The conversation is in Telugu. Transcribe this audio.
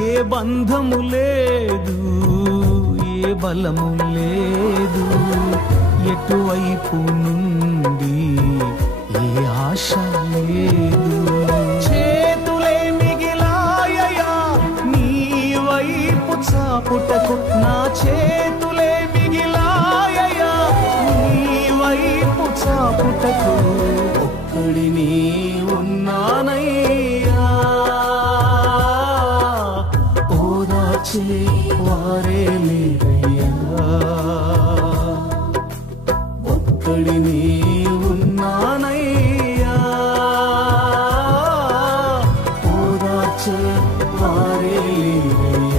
ఏ బంధము లేదు, ఏ బలము లేదు, ఎటువైపు నుండి ఏ ఆశ లేదు. చేతులే మిగిలాయయా నీ వైపు చాపుటకు, నా చేతులే మిగిలాయయా నీ వైపు చాపుటకు. ఒక్కడిని ఉన్నానయ్యా, ఓదార్చే వారే లేరయ్యా. ఒక్కడిని ఉన్నానయ్యా, ఓదార్చే వారే లేరయ్యా.